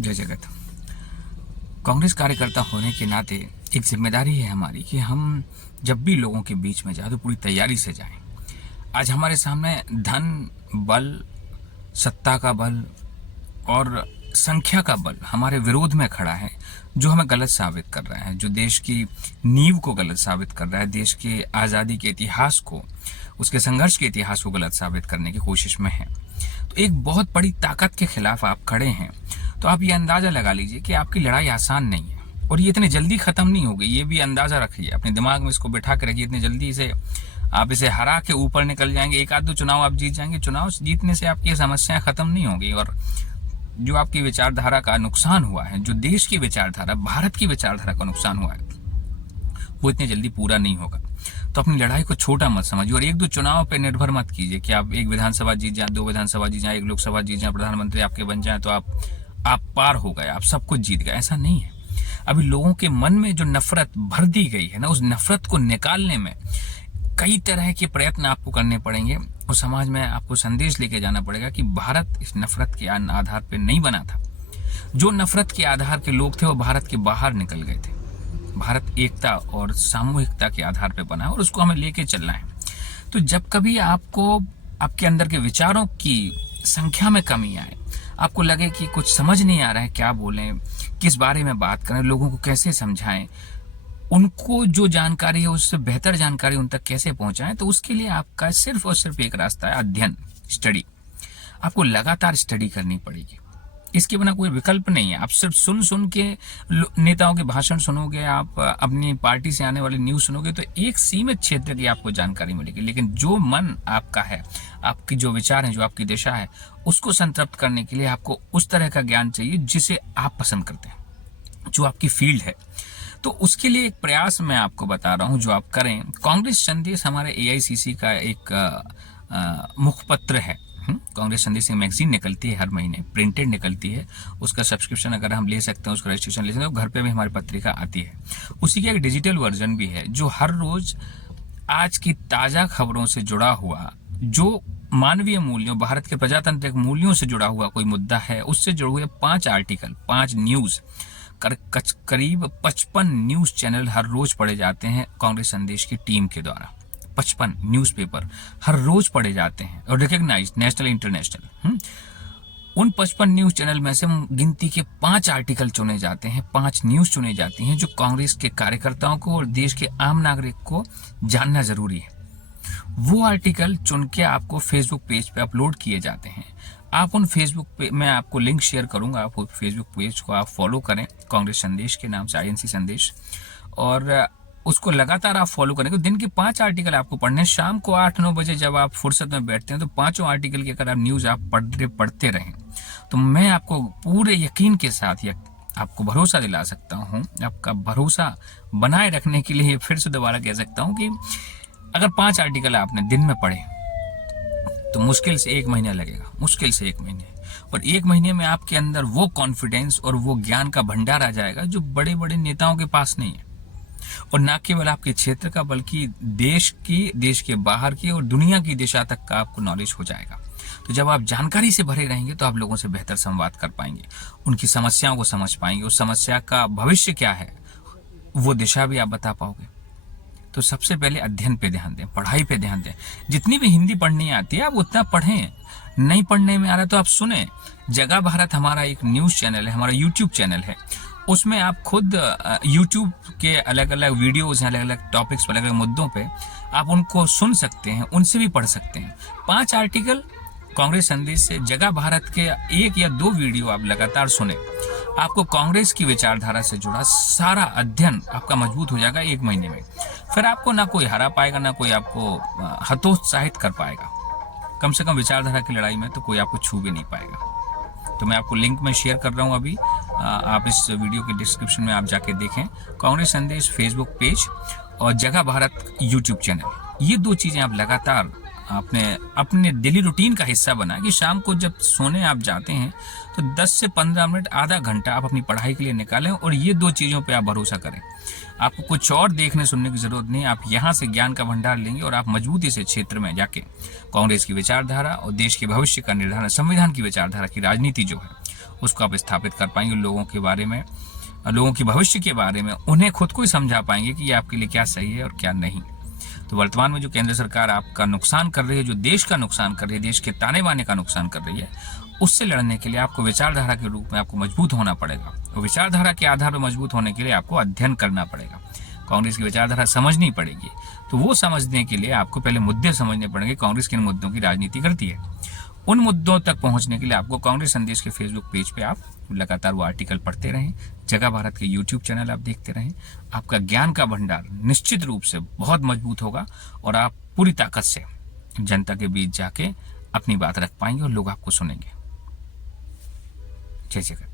जय जगत। कांग्रेस कार्यकर्ता होने के नाते एक जिम्मेदारी है हमारी कि हम जब भी लोगों के बीच में जाए तो पूरी तैयारी से जाएं। आज हमारे सामने धन, बल, सत्ता का बल और संख्या का बल हमारे विरोध में खड़ा है, जो हमें गलत साबित कर रहा है, जो देश की नींव को गलत साबित कर रहा है, देश के आज़ादी के इतिहास को, उसके संघर्ष के इतिहास को गलत साबित करने की कोशिश में है। तो एक बहुत बड़ी ताकत के खिलाफ आप खड़े हैं, तो आप ये अंदाजा लगा लीजिए कि आपकी लड़ाई आसान नहीं है और ये इतनी जल्दी खत्म नहीं होगी। ये भी अंदाजा रखिए, अपने दिमाग में इसको बैठा के रखिए। इतनी जल्दी से आप इसे हरा के ऊपर निकल जाएंगे, एक आध दो चुनाव आप जीत जाएंगे। चुनाव जीतने से आपकी समस्याएं खत्म नहीं होगी और जो आपकी विचारधारा का नुकसान हुआ है, जो देश की विचारधारा, भारत की विचारधारा का नुकसान हुआ है, वो इतनी जल्दी पूरा नहीं होगा। तो अपनी लड़ाई को छोटा मत समझिए और एक दो चुनाव पे निर्भर मत कीजिए कि आप एक विधानसभा जीत जाए, दो विधानसभा जीत जाए, एक लोकसभा जीत जाए, प्रधानमंत्री आपके बन जाए तो आप पार हो गए, आप सब कुछ जीत गए। ऐसा नहीं है। अभी लोगों के मन में जो नफरत भर दी गई है ना, उस नफरत को निकालने में कई तरह के प्रयत्न आपको करने पड़ेंगे और समाज में आपको संदेश लेके जाना पड़ेगा कि भारत इस नफरत के आधार पर नहीं बना था। जो नफरत के आधार के लोग थे वो भारत के बाहर निकल गए थे। भारत एकता और सामूहिकता के आधार पर बना और उसको हमें लेके चलना है। तो जब कभी आपको आपके अंदर के विचारों की संख्या में कमी आए, आपको लगे कि कुछ समझ नहीं आ रहा है, क्या बोलें, किस बारे में बात करें, लोगों को कैसे समझाएं, उनको जो जानकारी है उससे बेहतर जानकारी उन तक कैसे पहुंचाएं, तो उसके लिए आपका सिर्फ और सिर्फ एक रास्ता है, अध्ययन, स्टडी। आपको लगातार स्टडी करनी पड़ेगी, इसके बिना कोई विकल्प नहीं है। आप सिर्फ सुन सुन के नेताओं के भाषण सुनोगे, आप अपनी पार्टी से आने वाली न्यूज सुनोगे तो एक सीमित क्षेत्र की आपको जानकारी मिलेगी। लेकिन जो मन आपका है, आपकी जो विचार है, जो आपकी दिशा है, उसको संतृप्त करने के लिए आपको उस तरह का ज्ञान चाहिए जिसे आप पसंद करते हैं, जो आपकी फील्ड है। तो उसके लिए एक प्रयास मैं आपको बता रहा हूं जो आप करें। कांग्रेस संदेश हमारे AICC का एक मुखपत्र है। कांग्रेस संदेश मैगजीन निकलती है, हर महीने प्रिंटेड निकलती है। उसका सब्सक्रिप्शन अगर हम ले सकते हैं, उसका रजिस्ट्रेशन ले सकते हैं, तो घर पे भी हमारी पत्रिका आती है। उसी का एक डिजिटल वर्जन भी है जो हर रोज आज की ताजा खबरों से जुड़ा हुआ, जो मानवीय मूल्यों, भारत के प्रजातांत्रिक मूल्यों से जुड़ा हुआ कोई मुद्दा है, उससे जुड़े हुए 5 आर्टिकल, 5 न्यूज, करीब 55 न्यूज चैनल हर रोज पढ़े जाते हैं कांग्रेस संदेश की टीम के द्वारा। 55 न्यूज़पेपर हर रोज पढ़े जाते हैं और रिकॉग्नाइज्ड नेशनल इंटरनेशनल। उन 55 न्यूज चैनल में से गिनती के 5 आर्टिकल चुने जाते हैं, 5 न्यूज चुनी जाती हैं जो कांग्रेस के कार्यकर्ताओं को और देश के आम नागरिक को जानना जरूरी है। वो आर्टिकल चुन के आपको फेसबुक पेज पे अपलोड किए जाते हैं। आप उन फेसबुक पे, मैं आपको लिंक शेयर करूंगा, आप फेसबुक पेज को आप फॉलो करें कांग्रेस संदेश के नाम से, INC संदेश, और उसको लगातार आप फॉलो करेंगे। दिन के 5 आर्टिकल आपको पढ़ने, शाम को 8-9 बजे जब आप फुर्सत में बैठते हैं तो 5 आर्टिकल की अगर आप न्यूज आप पढ़ते रहें तो मैं आपको पूरे यकीन के साथ आपको भरोसा दिला सकता हूं, आपका भरोसा बनाए रखने के लिए फिर से दोबारा कह सकता हूं कि अगर 5 आर्टिकल आपने दिन में पढ़े तो मुश्किल से 1 महीना लगेगा, मुश्किल से 1 महीने। और 1 महीने में आपके अंदर वो कॉन्फिडेंस और वो ज्ञान का भंडार आ जाएगा जो बड़े बड़े नेताओं के पास नहीं है। और न केवल आपके क्षेत्र का बल्कि देश के बाहर की और दुनिया की दिशा तक का आपको नॉलेज हो जाएगा। तो जब आप जानकारी से भरे रहेंगे तो आप लोगों से बेहतर संवाद कर पाएंगे, उनकी समस्याओं को समझ पाएंगे, उस समस्या का भविष्य क्या है वो दिशा भी आप बता पाओगे। तो सबसे पहले अध्ययन पे ध्यान दें, पढ़ाई पे ध्यान दें। जितनी भी हिंदी पढ़नी आती है आप उतना पढ़ें, नहीं पढ़ने में आ रहा तो आप सुने। जगह भारत हमारा एक न्यूज चैनल है, हमारा YouTube चैनल है, उसमें आप खुद YouTube के अलग अलग वीडियोज हैं, अलग अलग टॉपिक्स पर, अलग अलग मुद्दों पे आप उनको सुन सकते हैं, उनसे भी पढ़ सकते हैं। 5 आर्टिकल कांग्रेस संदेश से, जगह भारत के 1 या 2 वीडियो आप लगातार सुने, आपको कांग्रेस की विचारधारा से जुड़ा सारा अध्ययन आपका मजबूत हो जाएगा 1 महीने में। फिर आपको ना कोई हरा पाएगा, ना कोई आपको हतोत्साहित कर पाएगा। कम से कम विचारधारा की लड़ाई में तो कोई आपको छू भी नहीं पाएगा। तो मैं आपको लिंक में शेयर कर रहा हूं अभी, आप इस वीडियो के डिस्क्रिप्शन में आप जाके देखें। कांग्रेस संदेश फेसबुक पेज और जगह भारत YouTube चैनल, ये 2 चीजें आप लगातार अपने डेली रूटीन का हिस्सा बनाएं कि शाम को जब सोने आप जाते हैं तो 10 से 15 मिनट, आधा घंटा आप अपनी पढ़ाई के लिए निकालें और ये 2 चीजों पे आप भरोसा करें। आपको कुछ और देखने सुनने की जरूरत नहीं, आप यहाँ से ज्ञान का भंडार लेंगे और आप मजबूती से क्षेत्र में जाके कांग्रेस की विचारधारा और देश के भविष्य का निर्धारण, संविधान की विचारधारा की राजनीति जो है उसको आप स्थापित कर पाएंगे, लोगों के बारे में, लोगों के भविष्य के बारे में उन्हें खुद को ही समझा पाएंगे कि ये आपके लिए क्या सही है और क्या नहीं। तो वर्तमान में जो केंद्र सरकार आपका नुकसान कर रही है, जो देश का नुकसान कर रही है, देश के ताने बाने का नुकसान कर रही है, उससे लड़ने के लिए आपको विचारधारा के रूप में आपको मजबूत होना पड़ेगा। और विचारधारा के आधार पर मजबूत होने के लिए आपको अध्ययन करना पड़ेगा, कांग्रेस की विचारधारा समझनी पड़ेगी। तो वो समझने के लिए आपको पहले मुद्दे समझने पड़ेंगे, कांग्रेस किन मुद्दों की राजनीति करती है। उन मुद्दों तक पहुंचने के लिए आपको कांग्रेस संदेश के फेसबुक पेज पे आप लगातार वो आर्टिकल पढ़ते रहें, जगह भारत के यूट्यूब चैनल आप देखते रहें। आपका ज्ञान का भंडार निश्चित रूप से बहुत मजबूत होगा और आप पूरी ताकत से जनता के बीच जाके अपनी बात रख पाएंगे और लोग आपको सुनेंगे। जय जगन्नाथ।